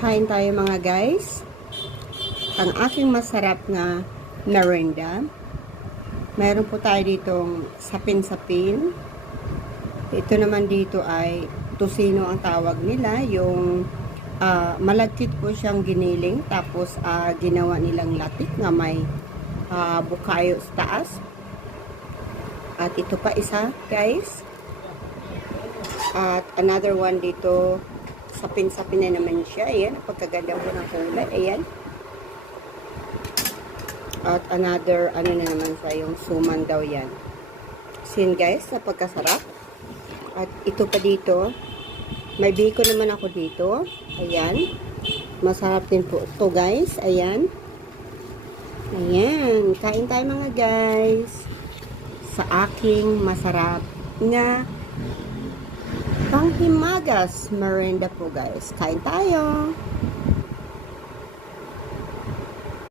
Kain tayo mga guys. Ang aking masarap na merienda. Meron po tayo ditong sapin-sapin. Ito naman dito ay tusino ang tawag nila. Yung ah, malagkit po siyang giniling. Tapos ah, ginawa nilang latik na may ah, bukayo sa taas. At ito pa isa guys. At another one dito, sapin-sapin na naman siya. Ayan, pagkaganda ng kulay. Ayan. At another, ano na naman siya, yung suman daw yan. Sin guys, napagkasarap. At ito pa dito, may biko naman ako dito. Ayan. Masarap din po ito guys. Ayan. Ayan. Kain tayo mga guys. Sa aking masarap na panghimagas merienda po guys. Kain tayo.